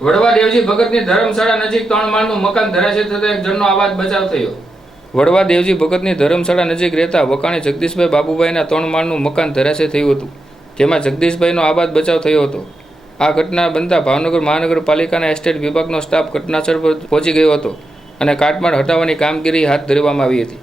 વડવા દેવજી ભગતની ધર્મશાળા નજીક ત્રણ માળનું મકાન ધરાશે થતા એક જણનો આવાજ બચાવ થયો. વડવા દેવજી ભગતની ધર્મશાળા નજીક રહેતા વકાણી જગદીશભાઈ બાબુભાઈના ત્રણ માળનું મકાન ધરાશે થયું હતું, જેમાં જગદીશભાઈનો આબાદ બચાવ થયો હતો. આ ઘટના બનતા ભાવનગર મહાનગરપાલિકાના એસ્ટેટ વિભાગનો સ્ટાફ ઘટનાસ્થળ પર પહોંચી ગયો હતો અને કાટમાળ હટાવવાની કામગીરી હાથ ધરવામાં આવી હતી.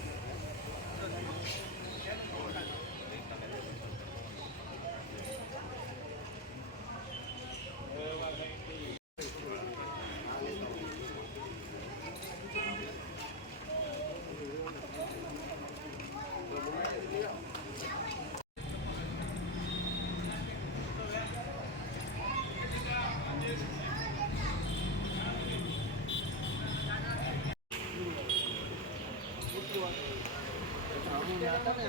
તમે